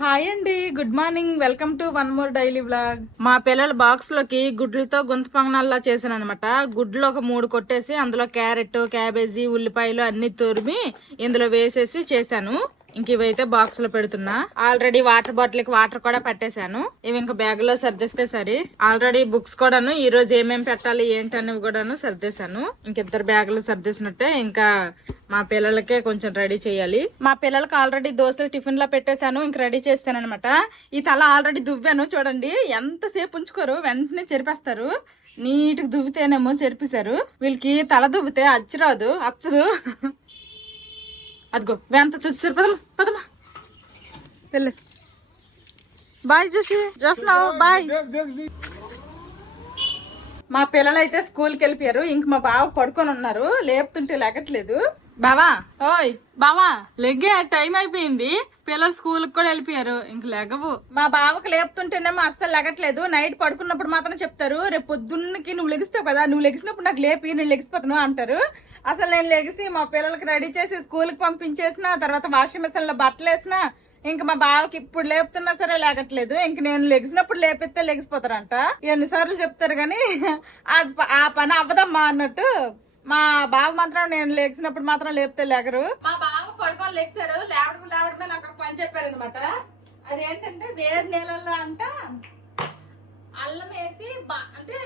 Hi అండి, good morning. Welcome to one more daily vlog. మా పిల్లల బాక్స్ లోకి గుడ్లతో గుంత పొంగనాల్లా చేశాను అనమాట. గుడ్లు ఒక 3 కొట్టేసి అందులో క్యారెట్, క్యాబేజీ, ఉల్లిపాయలు అన్ని తురిమి ఇందులో వేసేసి చేశాను. ఇంక ఇవైతే బాక్స్ లో పెడుతున్నా. ఆల్రెడీ వాటర్ బాటిల్ కి వాటర్ కూడా పెట్టేశాను. ఇవి ఇంకా బ్యాగ్ లో సర్దిస్తే సరి. ఆల్రెడీ బుక్స్ కూడాను ఈ రోజు ఏమేమి పెట్టాలి ఏంటి అనేవి కూడాను సర్దేశాను. ఇంకిద్దరు బ్యాగులు సర్దేసినట్టే. ఇంకా మా పిల్లలకే కొంచెం రెడీ చేయాలి. మా పిల్లలకి ఆల్రెడీ దోశలు టిఫిన్ లో పెట్టేశాను. ఇంక రెడీ చేస్తాను అనమాట. ఈ తల ఆల్రెడీ దువ్వాను. చూడండి ఎంతసేపు ఉంచుకోరు, వెంటనే చెరిపేస్తారు. నీట్గా దువ్వితేనేమో చెరిపేశారు. వీళ్ళకి తల దువ్వితే అచ్చరాదు, అచ్చదు. అదిగో వెంత తుడిసారు. పదమ్మా పదమ్మా వెళ్ళి. బాయ్ చూసి చూస్తున్నావు. బాయ్. మా పిల్లలు అయితే స్కూల్కి వెళ్ళిపోయారు. ఇంక మా బావ పడుకొని ఉన్నారు. లేపుతుంటే లెగట్లేదు. బావా, ఓయ్ బావా లెగ్గే, టైం అయిపోయింది. పిల్లలు స్కూల్కి కూడా వెళ్ళిపోయారు. ఇంక లెగవు. మా బావకు లేపుతుంటేనేమో అస్సలు లెగట్లేదు. నైట్ పడుకున్నప్పుడు మాత్రం చెప్తారు, రేపు పొద్దున్నకి నువ్వు లెగిస్తావు కదా, నువ్వు లెగిసినప్పుడు నాకు లేపి, నేను లెగిసిపోతాను అంటారు. అసలు నేను లెగిసి మా పిల్లలకి రెడీ చేసి స్కూల్కి పంపించేసిన తర్వాత వాషింగ్ మిషన్ లో బట్టలు వేసిన ఇంక మా బావకి ఇప్పుడు లేపుతున్నా సరే లేగట్లేదు. ఇంక నేను లెగిసినప్పుడు లేపిస్తే లెగిసిపోతారంట. ఎన్నిసార్లు చెప్తారు గాని అది ఆ పని అవ్వదమ్మా అన్నట్టు. మా బావ మాత్రం నేను లేచినప్పుడు మాత్రం లేపితే లేగరు. మా బావ పడుకొని లేచారు. లేవడమే నాకు ఒక పని చెప్పారనమాట. అదేంటంటే వేరు నీళ్ళల్లో అంట అల్లం వేసి అంటే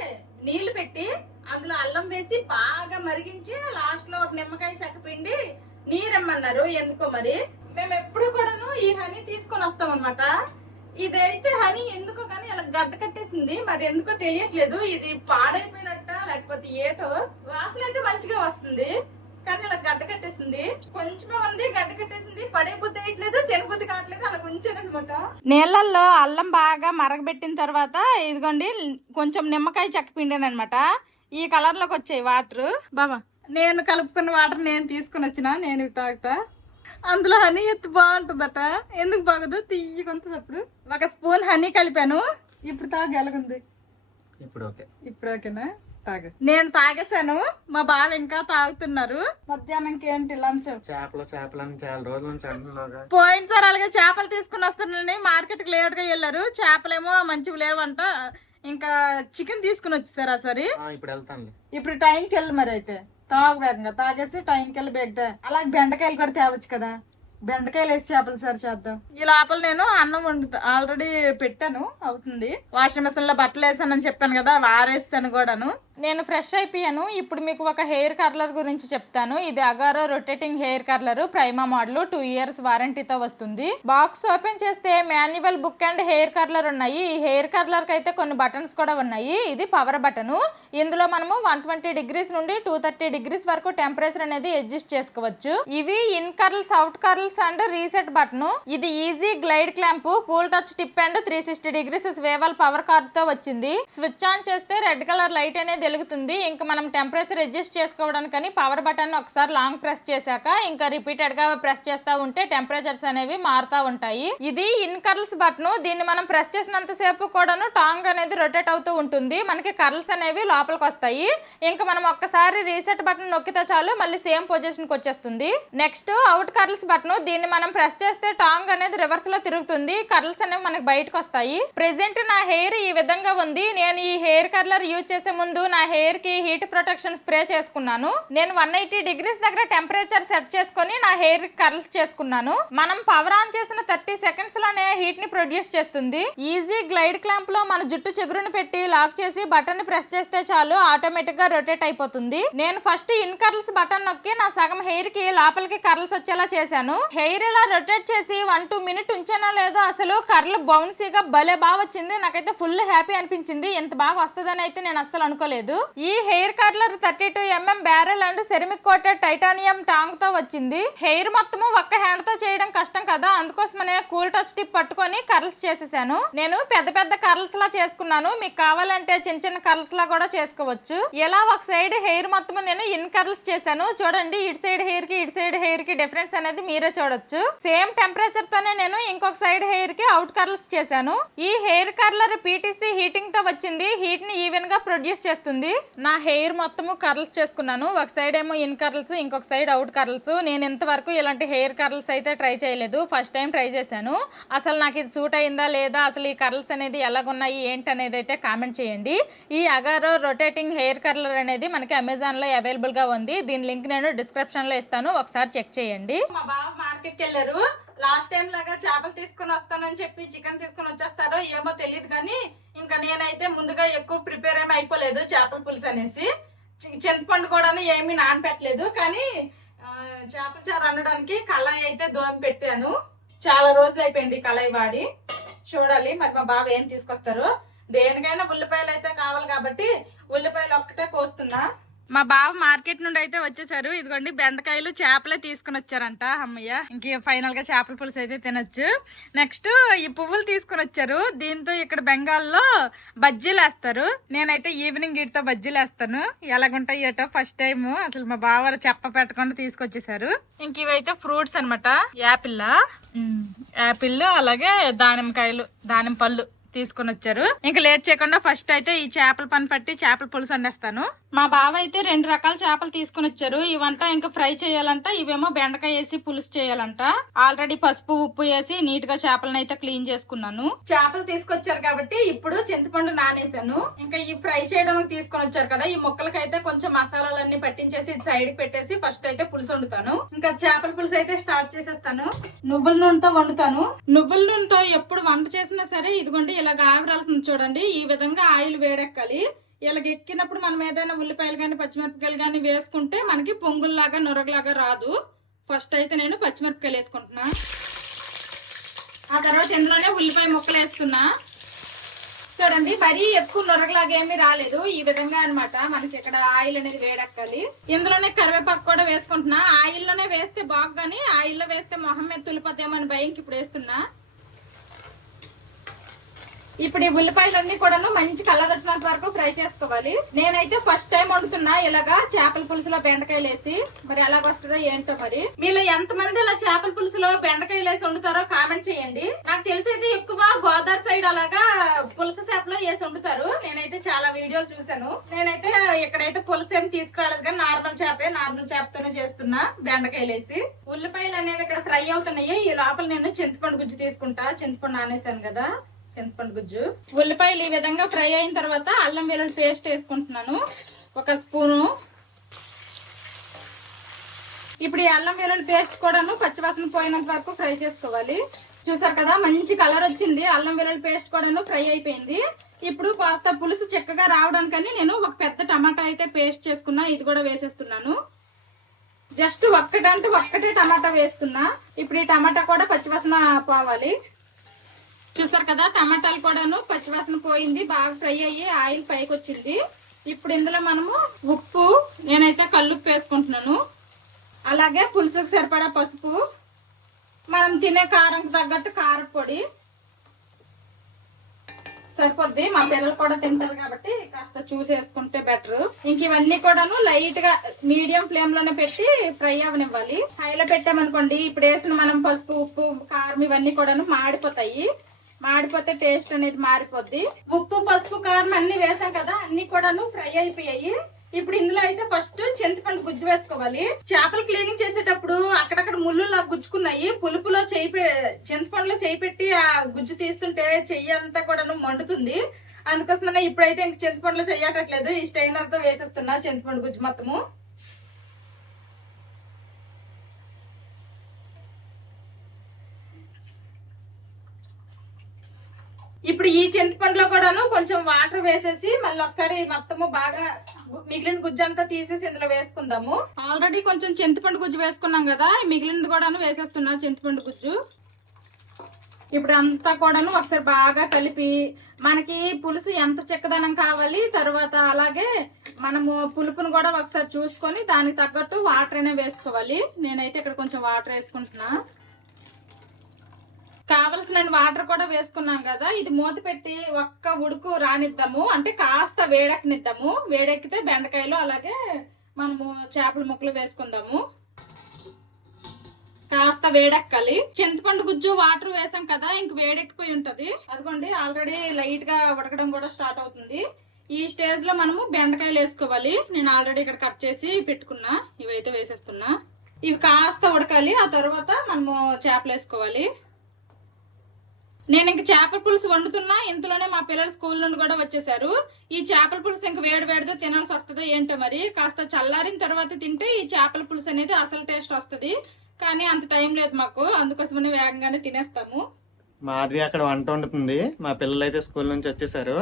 నీళ్లు పెట్టి అందులో అల్లం వేసి బాగా మరిగించి లాస్ట్ లో ఒక నిమ్మకాయ చెక్క పిండి నీరెమ్మన్నారు. ఎందుకో మరి మేము ఎప్పుడు కూడాను ఈ హనీ తీసుకొని వస్తాం అనమాట. ఇదైతే హనీ ఎందుకో కానీ అలా గడ్డ కట్టేసింది. మరి ఎందుకో తెలియట్లేదు. ఇది పాడైపోయినట్ట లేకపోతే ఏటో. వాసన అయితే మంచిగా వస్తుంది కానీ అలా గడ్డ కట్టేసింది. కొంచెమే ఉంది, గడ్డ కట్టేసింది. పడే బుద్ధి వేయట్లేదు, తినబుద్ధి కావట్లేదు. అలా ఉంచానమాట. నీళ్ళల్లో అల్లం బాగా మరగబెట్టిన తర్వాత ఇదిగోండి కొంచెం నిమ్మకాయ చెక్క పిండాను అనమాట. ఈ కలర్ లోకి వచ్చాయి వాటర్. బాబా నేను కలుపుకున్న వాటర్ నేను తీసుకుని వచ్చిన, నేను తాగుతా. అందులో హనీ ఎత్తు బాగుంటుందట. ఎందుకు బాగదు, తీయకొంత అప్పుడు ఒక స్పూన్ హనీ కలిపాను. ఇప్పుడు తాగు ఎలాగుంది? ఇప్పుడు ఓకేనా? తాగు. నేను తాగేశాను. మా బావ ఇంకా తాగుతున్నారు. మధ్యాహ్నంకి ఏంటి లంచ్? పోయినసారి అలాగే చేపలు తీసుకుని వస్తానని మార్కెట్ కి లేట్ గా వెళ్ళారు. చేపలేమో మంచివి లేవంట. ఇంకా చికెన్ తీసుకుని వచ్చేసారా సరే. ఇప్పుడు టైంకి వెళ్ళి మరి అయితే తాగు వేగంగా. తాగేసి టైంకి వెళ్ళి బేగదా. అలాగే బెండకాయలు కూడా తేవచ్చు కదా. బెండకాయలు వేసి చేపలు సార్ చేద్దాం. ఈ లోపల నేను అన్నం వండుతా. ఆల్రెడీ పెట్టాను, అవుతుంది. వాషింగ్ మిషన్ లో బట్టలు వేసానని చెప్పాను కదా, వారేస్తాను కూడాను. నేను ఫ్రెష్ అయిపోయాను. ఇప్పుడు మీకు ఒక హెయిర్ కర్లర్ గురించి చెప్తాను. ఇది Agaro rotating hair curler, prima model, 2 years వారంటీతో వస్తుంది. బాక్స్ ఓపెన్ చేస్తే manual book and hair curler ఉన్నాయి. ఈ హెయిర్ కర్లర్ కి అయితే కొన్ని బటన్స్ కూడా ఉన్నాయి. ఇది పవర్ బటన్. ఇందులో మనము 120 degrees నుండి 230 degrees వరకు టెంపరేచర్ అనేది అడ్జస్ట్ చేసుకోవచ్చు. ఇవి in curls, out curls and reset button. ఇది easy glide clamp, cool touch tip and 360 degrees swivel power cord తో వచ్చింది. స్విచ్ ఆన్ చేస్తే రెడ్ కలర్ లైట్ అనేది వెలుగుతుంది. ఇంకా మనం టెంపరేచర్ అడ్జస్ట్ చేసుకోవడానికని పవర్ బటన్ ఒకసారి లాంగ్ ప్రెస్ చేశాక ఇంకా రిపీటెడ్ గా ప్రెస్ చేస్తా ఉంటే టెంపరేచర్స్ అనేవి మారుతా ఉంటాయి. ఇది ఇన్ కర్ల్స్ బటన్. దీన్ని మనం ప్రెస్ చేసినంత సేపు కూడాను టాంగ్ అనేది రొటేట్ అవుతూ ఉంటుంది. మనకి కర్ల్స్ అనేవి లోపలికి వస్తాయి. ఇంకా మనం ఒక్కసారి రీసెట్ బటన్ నొక్కితే చాలు మళ్ళీ సేమ్ పొజిషన్ కి వచ్చేస్తుంది. Next out curls button. దీన్ని మనం ప్రెస్ చేస్తే టాంగ్ అనేది రివర్స్ లో తిరుగుతుంది. కర్ల్స్ అనేవి మనకి బయటకు వస్తాయి. ప్రెసెంట్ నా హెయిర్ ఈ విధంగా ఉంది. నేను ఈ హెయిర్ కర్లర్ యూజ్ చేసే ముందు నా హెయిర్ కి హీట్ ప్రొటెక్షన్ స్ప్రే చేసుకున్నాను. నేను 180 degrees దగ్గర టెంపరేచర్ సెట్ చేసుకుని నా హెయిర్ కర్ల్స్ చేసుకున్నాను. మనం పవర్ ఆన్ చేసిన 30 seconds లోనే హీట్ ని ప్రొడ్యూస్ చేస్తుంది. ఈజీ గ్లైడ్ క్లాంప్ లో మన జుట్టు చిగురుని పెట్టి లాక్ చేసి బటన్ ని ప్రెస్ చేస్తే చాలు ఆటోమేటిక్ గా రొటేట్ అయిపోతుంది. నేను ఫస్ట్ ఇన్ కర్ల్స్ బటన్ నొక్కి నా సగం హెయిర్ కి లోపలికి కర్ల్స్ వచ్చేలా చేశాను. హెయిర్ ఇలా రొటేట్ చేసి 1-2 minutes ఉంచానో లేదో అసలు కర్ల్ బౌన్సీగా భలే బాగా వచ్చింది. నాకైతే ఫుల్ హ్యాపీ అనిపించింది. ఎంత బాగా వస్తుందని అయితే నేను అస్సలు అనుకోలేదు. ఈ hair curler 32 mm barrel and ceramic coated titanium tong తో వచ్చింది. హెయిర్ మొత్తము ఒక్క హ్యాండ్ తో చేయడం కష్టం కదా, అందుకోసమనే కూల్ టచ్ టిప్ పట్టుకొని కర్ల్స్ చేసేసాను. నేను పెద్ద పెద్ద కర్ల్స్ లా చేసుకున్నాను. మీకు కావాలంటే చిన్న చిన్న కర్ల్స్ లా కూడా చేసుకోవచ్చు. ఇలా ఒక సైడ్ హెయిర్ మొత్తము నేను ఇన్ కర్ల్స్ చేశాను. చూడండి, ఇటు సైడ్ హెయిర్ కి ఇటు సైడ్ హెయిర్ కి డిఫరెన్స్ అనేది మీరే చూడొచ్చు. సేమ్ టెంపరేచర్ తోనే నేను ఇంకొక సైడ్ హెయిర్ కి అవుట్ కర్ల్స్ చేశాను. ఈ హెయిర్ కర్లర్ PTC హీటింగ్ తో వచ్చింది. హీట్ ని ఈవెన్ గా ప్రొడ్యూస్ చేస్తుంది. అవుతుంది. నా హెయిర్ మొత్తము కర్ల్స్ చేసుకున్నాను. ఒక సైడ్ ఏమో ఇన్ కర్ల్స్, ఇంకొక సైడ్ అవుట్ కర్ల్స్. నేను ఇంతవరకు ఇలాంటి హెయిర్ కర్ల్స్ అయితే ట్రై చేయలేదు, ఫస్ట్ టైం ట్రై చేశాను. అసలు నాకు ఇది సూట్ అయిందా లేదా, అసలు ఈ కర్ల్స్ అనేది ఎలాగున్నాయి ఏంటి అనేది అయితే కామెంట్ చేయండి. ఈ అగారో రొటేటింగ్ హెయిర్ కర్లర్ అనేది మనకి అమెజాన్లో అవైలబుల్గా ఉంది. దీని లింక్ నేను డిస్క్రిప్షన్లో ఇస్తాను, ఒకసారి చెక్ చేయండి. మా బావ మార్కెట్కి వెళ్ళారు. లాస్ట్ టైం లాగా చేపలు తీసుకుని వస్తానని చెప్పి చికెన్ తీసుకుని వచ్చేస్తారో ఏమో తెలియదు, కానీ ఇంకా నేనైతే ముందుగా ఎక్కువ ప్రిపేర్ ఏమి అయిపోలేదు చేపల పులుసు అనేసి. చింతపండు కూడా ఏమీ నానపెట్టలేదు, కానీ చేపల చారు వండడానికి కళాయి అయితే దోమి పెట్టాను. చాలా రోజులు అయిపోయింది కళాయి వాడి. చూడాలి మరి మా బావ ఏం తీసుకొస్తారు. దేనికైనా ఉల్లిపాయలు అయితే కావాలి కాబట్టి ఉల్లిపాయలు ఒక్కటే కోస్తున్నా. మా బావ మార్కెట్ నుండి అయితే వచ్చేసారు. ఇదిగోండి బెండకాయలు చేపలే తీసుకుని వచ్చారంట. అమ్మయ్య, ఇంక ఫైనల్ గా చేపల పులుసు అయితే తినొచ్చు. నెక్స్ట్ ఈ పువ్వులు తీసుకుని వచ్చారు. దీంతో ఇక్కడ బెంగాల్లో బజ్జీలు వేస్తారు. నేనైతే ఈవినింగ్ వీటితో బజ్జీలు వేస్తాను. ఎలాగుంటాయి ఏటో ఫస్ట్ టైం అసలు మా బావ చెప్ప పెట్టకుండా తీసుకొచ్చేసారు. ఇంక ఇవైతే ఫ్రూట్స్ అనమాట. యాపిల్ అలాగే దానిమ్మకాయలు, దానిమ్మ పళ్ళు తీసుకుని వచ్చారు. ఇంకా లేట్ చేయకుండా ఫస్ట్ అయితే ఈ చేపల పని పట్టి చేపల పులుసు వండేస్తాను. మా బావ అయితే 2 రకాల చేపలు తీసుకుని వచ్చారు. ఇవంట ఇంకా ఫ్రై చేయాలంట, ఇవేమో బెండకాయ వేసి పులుసు చేయాలంట. ఆల్రెడీ పసుపు ఉప్పు వేసి నీట్ గా చేపలను అయితే క్లీన్ చేసుకున్నాను. చేపలు తీసుకొచ్చారు కాబట్టి ఇప్పుడు చింతపండు నానేసాను. ఇంకా ఈ ఫ్రై చేయడానికి తీసుకొని వచ్చారు కదా, ఈ ముక్కలకైతే కొంచెం మసాలాలన్నీ పట్టించేసి సైడ్ కి పెట్టేసి ఫస్ట్ అయితే పులుసు వండుతాను. ఇంకా చేపల పులుసు అయితే స్టార్ట్ చేసేస్తాను. నువ్వుల నూనెతో వండుతాను. నువ్వుల నూనెతో ఎప్పుడు వంట చేసినా సరే ఇదిగోండి ఇలాగ ఆవిరెళ్తుంది చూడండి. ఈ విధంగా ఆయిల్ వేడెక్కాలి. ఇలాగ ఎక్కినప్పుడు మనం ఏదైనా ఉల్లిపాయలు కానీ పచ్చిమిరపకాయలు కానీ వేసుకుంటే మనకి పొంగుల్లాగా నొరగలాగా రాదు. ఫస్ట్ అయితే నేను పచ్చిమిరపకాయలు వేసుకుంటున్నా. ఆ తర్వాత ఇందులోనే ఉల్లిపాయ ముక్కలు వేస్తున్నా. చూడండి మరీ ఎక్కువ నొరగలాగా ఏమీ రాలేదు. ఈ విధంగా అన్నమాట మనకి ఇక్కడ ఆయిల్ అనేది వేడెక్కాలి. ఇందులోనే కరివేపాకు కూడా వేసుకుంటున్నా. ఆయిల్లోనే వేస్తే బాగుగాని ఆయిల్లో వేస్తే మొహం మీద తులిపోద్దేమో అని భయంకి ఇప్పుడు వేస్తున్నా. ఇప్పుడు ఈ ఉల్లిపాయలన్నీ కూడాను మంచి కలర్ వచ్చినంత వరకు ఫ్రై చేసుకోవాలి. నేనైతే ఫస్ట్ టైం వండుతున్నా ఇలాగా చేపల పులుసులో బెండకాయలు వేసి. మరి ఎలాగొస్తుందో ఏంటో మరి. మీలో ఎంతమంది ఇలా చేపల పులుసులో బెండకాయలు వేసి వండుతారో కామెంట్ చేయండి. నాకు తెలిసి అయితే ఎక్కువ గోదావరి సైడ్ అలాగా పులుసు చేపలో వేసి వండుతారు. నేనైతే చాలా వీడియోలు చూసాను. నేనైతే ఇక్కడైతే పులుసు ఏమి తీసుకురాలేదు, కానీ నార్మల్ చేపతోనే చేస్తున్నా బెండకాయలు వేసి. ఉల్లిపాయలు అనేవి ఇక్కడ ఫ్రై అవుతున్నాయి. ఈ లోపల నేను చింతపండు గుజ్జు తీసుకుంటా. చింతపండు నానేసాను కదా, చింతపండు గుజ్జు. ఉల్లిపాయలు ఈ విధంగా ఫ్రై అయిన తర్వాత అల్లం వెల్లుల్లి పేస్ట్ వేసుకుంటున్నాను 1 స్పూను. ఇప్పుడు ఈ అల్లం వెల్లుల్లి పేస్ట్ కూడాను పచ్చివాసన పోయినంత వరకు ఫ్రై చేసుకోవాలి. చూసారు కదా మంచి కలర్ వచ్చింది. అల్లం వెల్లుల్లి పేస్ట్ కూడాను ఫ్రై అయిపోయింది. ఇప్పుడు కాస్త పులుసు చక్కగా రావడానికని నేను ఒక పెద్ద టమాటా అయితే పేస్ట్ చేసుకున్నా. ఇది కూడా వేసేస్తున్నాను. జస్ట్ ఒక్కటే టమాటా వేస్తున్నా. ఇప్పుడు ఈ టమాటా కూడా పచ్చివాసన పోవాలి. చూసారు కదా టమాటాలు కూడాను పచ్చివాసన పోయింది. బాగా ఫ్రై అయ్యి ఆయిల్ పైకి వచ్చింది. ఇప్పుడు ఇందులో మనము ఉప్పు, నేనైతే కల్లుప్పు వేసుకుంటున్నాను. అలాగే పులుసుకు సరిపడా పసుపు, మనం తినే కారంకి తగ్గట్టు కారపొడి సరిపోద్ది. మా పిల్లలు కూడా తింటారు కాబట్టి కాస్త చూసి వేసుకుంటే బెటర్. ఇంక ఇవన్నీ కూడాను లైట్ గా మీడియం ఫ్లేమ్ లోనే పెట్టి ఫ్రై అవనివ్వాలి. హైలో పెట్టామనుకోండి ఇప్పుడు వేసిన మనం పసుపు ఉప్పు కారం ఇవన్నీ కూడాను మాడిపోతాయి. మాడిపోతే టేస్ట్ అనేది మారిపోద్ది. ఉప్పు పసుపు కారం అన్ని వేసాం కదా, అన్ని కూడాను ఫ్రై అయిపోయాయి. ఇప్పుడు ఇందులో అయితే ఫస్ట్ చింతపండు గుజ్జు వేసుకోవాలి. చేపలు క్లీనింగ్ చేసేటప్పుడు అక్కడక్కడ ముళ్ళులా గుజ్జుకున్నాయి. పులుపులో చింతపండులో చేయి పెట్టి ఆ గుజ్జు తీస్తుంటే చెయ్యి అంతా కూడాను మండుతుంది. అందుకోసమనే ఇప్పుడైతే ఇంక చింతపండులో చెయ్యటట్లేదు. ఈ స్టైనర్ తో వేసేస్తున్నా చింతపండు గుజ్జు మొత్తము. ఇప్పుడు ఈ చింతపండులో కూడాను కొంచెం వాటర్ వేసేసి మళ్ళీ ఒకసారి మొత్తము బాగా మిగిలిన గుజ్జు అంతా తీసేసి ఇందులో వేసుకుందాము. ఆల్రెడీ కొంచెం చింతపండు గుజ్జు వేసుకున్నాం కదా, మిగిలినది కూడాను వేసేస్తున్నా చింతపండు గుజ్జు. ఇప్పుడు అంతా కూడాను ఒకసారి బాగా కలిపి మనకి పులుసు ఎంత చిక్కదనం కావాలి, తర్వాత అలాగే మనము పులుపును కూడా ఒకసారి చూసుకొని దానికి తగ్గట్టు వాటర్ అనే వేసుకోవాలి. నేనైతే ఇక్కడ కొంచెం వాటర్ వేసుకుంటున్నా. కావలసిన వాటర్ కూడా వేసుకున్నాం కదా, ఇది మూత పెట్టి ఒక్క ఉడుకు రానిద్దాము. అంటే కాస్త వేడెక్కనిద్దాము. వేడెక్కితే బెండకాయలు అలాగే మనము చేపల ముక్కలు వేసుకుందాము. కాస్త వేడెక్కాలి. చింతపండు గుజ్జు వాటర్ వేసాం కదా, ఇంక వేడెక్కిపోయి ఉంటది. అదిగోండి ఆల్రెడీ లైట్ గా ఉడకడం కూడా స్టార్ట్ అవుతుంది. ఈ స్టేజ్ లో మనము బెండకాయలు వేసుకోవాలి. నేను ఆల్రెడీ ఇక్కడ కట్ చేసి పెట్టుకున్నా. ఇవైతే వేసేస్తున్నా. ఇవి కాస్త ఉడకాలి. ఆ తర్వాత మనము చేపలు వేసుకోవాలి. నేను ఇంక చేపల పులుసు వండుతున్నా. ఇంతలోనే మా పిల్లలు స్కూల్ నుండి కూడా వచ్చేసారు. ఈ చేపల పులుసు ఇంక వేడి వేడితో తినాల్సి వస్తుందో ఏంటో మరి. కాస్త చల్లారిన తర్వాత తింటే ఈ చేపల పులుసు అనేది అసలు టేస్ట్ వస్తుంది. కానీ అంత టైం లేదు మాకు, అందుకోసమని వేగంగానే తినేస్తాము. మాధవి అక్కడ వంట వండుతుంది. మా పిల్లలు అయితే స్కూల్ నుంచి వచ్చేసారు.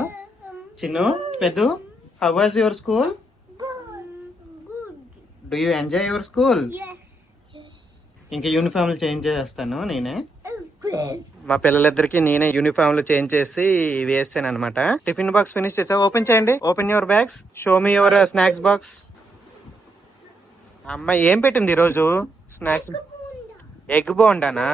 Chinnu, Peddu, how was your school? Do you enjoy your school? ఇంకా యూనిఫామ్లు చేంజ్ చేస్తాను నేనే. మా పిల్లలిద్దరికి నేనే యూనిఫామ్లు చేంజ్ చేసి వేసాను అనమాట. టిఫిన్ బాక్స్ ఫినిష్ చేసా. ఓపెన్ చేయండి. Open your bags. Show me your snacks box. అమ్మ ఏం పెట్టింది ఈరోజు స్నాక్స్? ఎగ్ బోండానా?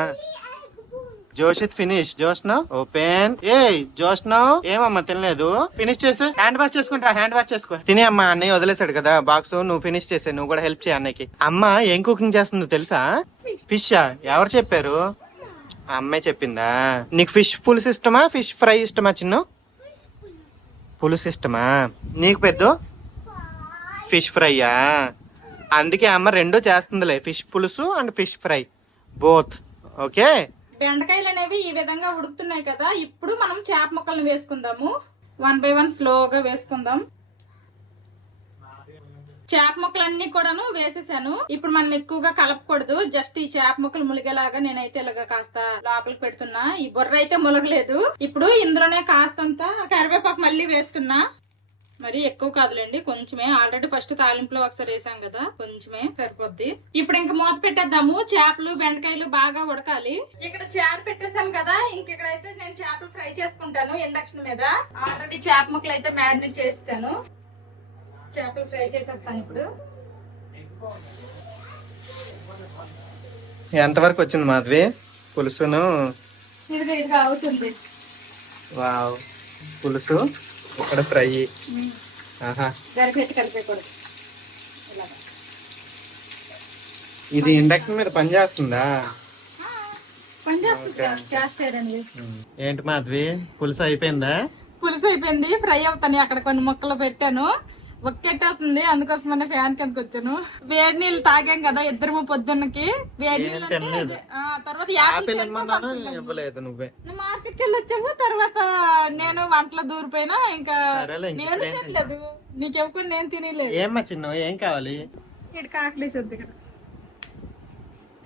జోషిత్ ఫినిష్. జోష్నా ఓపెన్. ఏ జోష్నా ఏమమ్మా తినలేదు? ఫినిష్ చేసి హ్యాండ్ వాష్ చేసుకుంటా. హ్యాండ్ వాష్ చేసుకో. తినే అమ్మా, అన్నయ్య వదిలేసాడు కదా బాక్స్. నువ్వు ఫినిష్ చేసే. నువ్వు కూడా హెల్ప్ చేయ అన్నయ్యకి. అమ్మ ఏం కుకింగ్ చేస్తుందో తెలుసా? ఫిషా? ఎవరు చెప్పారు? అమ్మాయి చెప్పిందా? నీకు ఫిష్ పులుసు ఇష్టమా, ఫిష్ ఫ్రై ఇష్టమా? చిన్ను పులుసు ఇష్టమా? నీకు పెద్ద ఫిష్ ఫ్రైయా? అందుకే అమ్మ రెండో చేస్తుందిలే, ఫిష్ పులుసు and fish fry both. Okay. బెండకాయలు అనేవి ఈ విధంగా ఉడుకుతున్నాయి కదా. ఇప్పుడు మనం చేప ముక్కలను వేసుకుందాము. 1 by 1 స్లోగా వేసుకుందాం. చేప ముక్కలన్నీ కూడాను వేసేసాను. ఇప్పుడు మనం ఎక్కువగా కలపకూడదు. జస్ట్ ఈ చేప ముక్కలు ములిగేలాగా నేనైతే ఇలాగా కాస్త లోపలికి పెడుతున్నా. ఈ బుర్ర అయితే ములగలేదు. ఇప్పుడు ఇందులోనే కాస్తంత కరివేపాకు మళ్ళీ వేస్తున్నా. మరి ఎక్కువ కాదులేండి, కొంచెమే. ఆల్రెడీ ఫస్ట్ తాలింపులో ఒకసారి వేసాం కదా, కొంచెమే సరిపోద్ది. ఇప్పుడు ఇంక మూత పెట్టేద్దాము. చేపలు బెండకాయలు బాగా ఉడకాలి. ఇక్కడ చేప పెట్టేసాను కదా. ఇక్కడైతే నేను చేపలు ఫ్రై చేసుకుంటాను ఇండక్షన్ మీద. ఆల్రెడీ చేప ముక్కలు అయితే మ్యారినేట్ చేస్తాను. చేపలు ఫ్రై చేసేస్తాను ఇప్పుడు. ఎంతవరకు వచ్చింది మాధవి పులుసును? ఇది అవుతుంది. వావ్, పులుసు ఇక్కడ ఫ్రై. గరిపెట్టి కలిపేకూడదు. ఇది ఇండక్షన్ మీద పని చేస్తుందా? ఏంటి మాధవి, పులుసు అయిపోయిందా? పులుసు అయిపోయింది. ఫ్రై అవుతాను. అక్కడ కొన్ని ముక్కలు పెట్టాను. ఒక్కెట్టవుతుంది, అందుకోసమనే ఫ్యాన్ కిందకి వచ్చాను. వేడి నీళ్ళు తాగాం కదా ఇద్దరు పొద్దున్నకి. వేడి నీళ్ళు తర్వాత మార్కెట్ కి వెళ్ళి వచ్చాము. తర్వాత నేను వంటలో దూరిపోయినా. ఇంకా నేను తినలేదు, నీకెవ్వకుండా నేను తినలేదు. ఏమ్మా చిన్న ఏం కావాలి? ఇక్కడ ఆకలేసొద్దు కదా.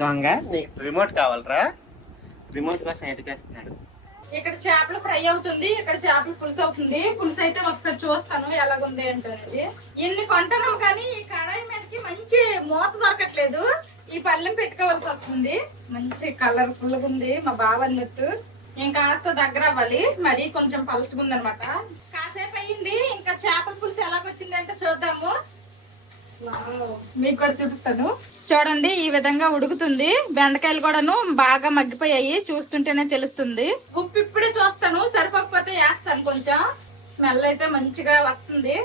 దొంగ, నీకు రిమోట్ కావాలరా? రిమోట్ కోసం ఎటుకేస్తున్నాడు. ఇక్కడ చేపలు ఫ్రై అవుతుంది, ఇక్కడ చేపలు పులుసు అవుతుంది. పులుసు అయితే ఒకసారి చూస్తాను ఎలాగుంది ఏంటనేది. ఇన్ని కొంటున్నాం కానీ ఈ కడాయి మీదకి మంచి మూత దొరకట్లేదు. ఈ పళ్ళెం పెట్టుకోవాల్సి వస్తుంది. మంచి కలర్ఫుల్ గా ఉంది మా బావ అన్నట్టు. ఇంకా కాస్త దగ్గర అవ్వాలి, మరి కొంచెం పలుచుకుంది అనమాట. కాసేపు అయ్యింది. ఇంకా చేపల పులుసు ఎలాగొచ్చింది అంటే చూద్దాము. మీకు కూడా చూపిస్తాను. చూడండి, ఈ విధంగా ఉడుకుతుంది. బెండకాయలు కూడాను బాగా మగ్గిపోయాయి, చూస్తుంటేనే తెలుస్తుంది. ఉప్పు ఇప్పుడే చూస్తాను, సరిపోకపోతే వేస్తాను కొంచెం. స్మెల్ అయితే మంచిగా వస్తుంది.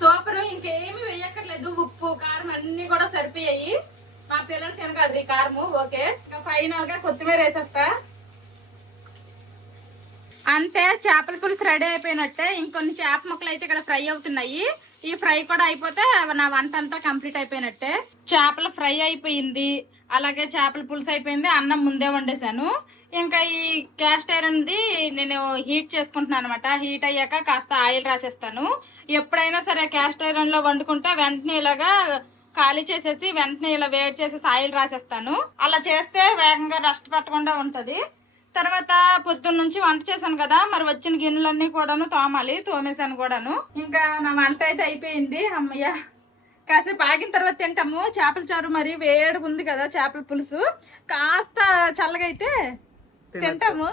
సూపర్. ఇంకేమి వేయక్కర్లేదు. ఉప్పు కారం అన్ని కూడా సరిపోయాయి. మా పిల్లలు తినగలరు ఈ కారము. ఓకే, ఇంకా ఫైనల్ గా కొత్తిమీర వేసేస్తా. అంతే, చేపల పులుసు రెడీ అయిపోయినట్టే. ఇంకొన్ని చేప ముక్కలు అయితే ఇక్కడ ఫ్రై అవుతున్నాయి. ఈ ఫ్రై కూడా అయిపోతే నా వంట అంతా కంప్లీట్ అయిపోయినట్టే. చేపల ఫ్రై అయిపోయింది, అలాగే చేపల పులుసు అయిపోయింది. అన్నం ముందే వండేసాను. ఇంకా ఈ క్యాస్ట్ ఐరన్ది నేను హీట్ చేసుకుంటున్నాను అనమాట. హీట్ అయ్యాక కాస్త ఆయిల్ రాసేస్తాను. ఎప్పుడైనా సరే క్యాస్ట్ ఐరన్ లో వండుకుంటే వెంటనే ఇలాగా ఖాళీ చేసేసి వెంటనే ఇలా వేడి చేసేసి ఆయిల్ రాసేస్తాను. అలా చేస్తే వేగంగా రస్ట్ పట్టకుండా ఉంటది. తర్వాత పొద్దున్న నుంచి వంట చేశాను కదా, మరి వచ్చిన గిన్నెలన్నీ కూడాను తోమాలి. తోమేశాను కూడాను. ఇంకా నా వంట అయితే అయిపోయింది. అమ్మయ్య, కాసేపు ఆగిన తర్వాత తింటాము. చేపల చారు మరి వేడిగా ఉంది కదా, చేపల పులుసు కాస్త చల్లగా అయితే తింటాము.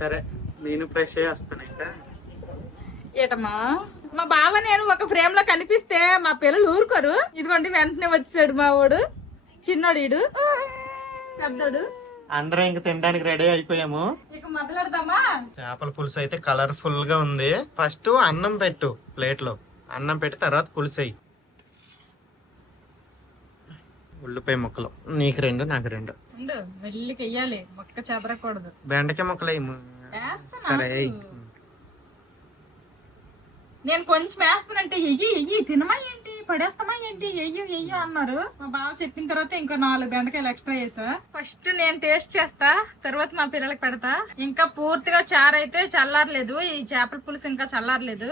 సరే, నేను ఫ్రెష్ అయ్యి వస్తాను. ఇంకా ఏటమ్మా, మా బావ నేను ఒక ఫ్రేమ్ లో కనిపిస్తే మా పిల్లలు ఊరుకోరు. ఇదిగోండి వెంటనే వచ్చాడు మా వాడు. చిన్నోడు ఈడు, పెద్దోడు. అందరం ఇంక తినడానికి రెడీ అయిపోయాము. ఇక మొదలెడదామా? చేపల పులుసు అయితే కలర్ఫుల్ గా ఉంది. ఫస్ట్ అన్నం పెట్టు ప్లేట్ లో. అన్నం పెట్టి తర్వాత పులుసు అయ్యి. ఉల్లిపాయ ముక్కలు నీకు 2 నాకు 2. ఉండు మెల్లికి వెయ్యాలి, మొక్క చెదరకూడదు. బెండకాయ ముక్కలు వేయము. వేస్తాను. సరే వేయ్. నేను కొంచెం వేస్తానంటే ఎయ్యి తినమా ఏంటి, పడేస్తామా ఏంటి, ఎయ్యో అన్నారు. మా బావ చెప్పిన తర్వాత ఇంకో 4 బెండకాయలు ఎక్స్ట్రా వేసా. ఫస్ట్ నేను టేస్ట్ చేస్తా, తర్వాత మా పిల్లలకి పెడతా. ఇంకా పూర్తిగా చారు అయితే చల్లారలేదు, ఈ చేపల పులుసు ఇంకా చల్లారలేదు.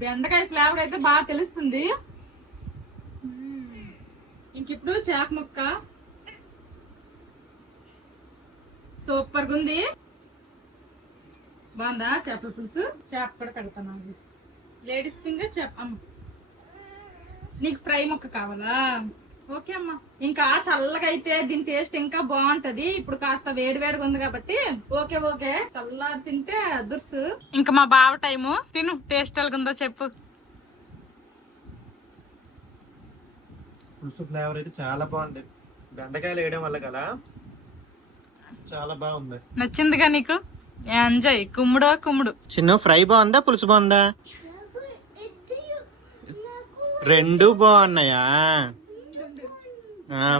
బెండకాయ ఫ్లేవర్ అయితే బాగా తెలుస్తుంది. ఇంకిప్పుడు చేప ముక్క సూపర్ గా ఉంది. బాగుందా చేపల పులుసు? చేప కూడా పెడతాను. లేడీస్ ఫింగర్ చేప. నీకు ఫ్రై ముక్క కావాలా? ఓకే అమ్మా. ఇంకా చల్లగా అయితే దీని టేస్ట్ ఇంకా బాగుంటది. ఇప్పుడు కాస్త వేడిగా ఉంది కాబట్టి ఓకే చల్లారి తింటే అదుర్సు. ఇంకా మా బావ టైము. తిను, టేస్ట్ ఎలాగుందో చెప్పు. పులుసు ఫ్లేవర్ అయితే చాలా బాగుంది. బెండకాయలు వేయడం వల్ల కదా చాలా బాగుంది. నచ్చిందిగా నీకు? ఎంజాయ్. కుమ్ముడు. చిన్న ఫ్రై బాగుందా, పులుసు బాగుందా? 2 బాగున్నాయా?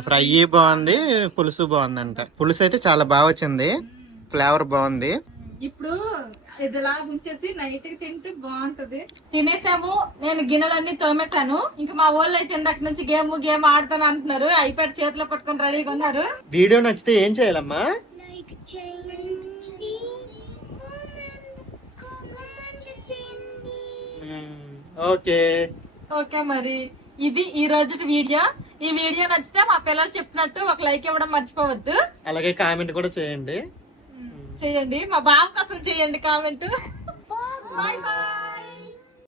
ఫ్రై బాగుంది, పులుసు బాగుందంట. పులుసు అయితే చాలా బాగా వచ్చింది, ఫ్లేవర్ బాగుంది. ఇప్పుడు ఇదిలా ఉంచేసి నైట్ కి తింటే బాగుంటది. తినేసాము, నేను గిన్నెలన్నీ తోమేశాను. ఇంకా మా వాళ్ళు అయితే ఇందటి నుంచి గేమ్ ఆడతాను అంటున్నారు. ఐప్యాడ్ చేతిలో పట్టుకొని రెడీగా ఉన్నారు. వీడియో నచ్చితే ఏం చేయాలమ్మా? ఓకే మరి ఇది ఈ రోజు వీడియో. ఈ వీడియో నచ్చితే మా పిల్లలు చెప్పినట్టు ఒక లైక్ ఇవ్వడం మర్చిపోవద్దు. అలాగే కామెంట్ కూడా చేయండి. మా బావ కోసం చేయండి కామెంట్. Bye bye.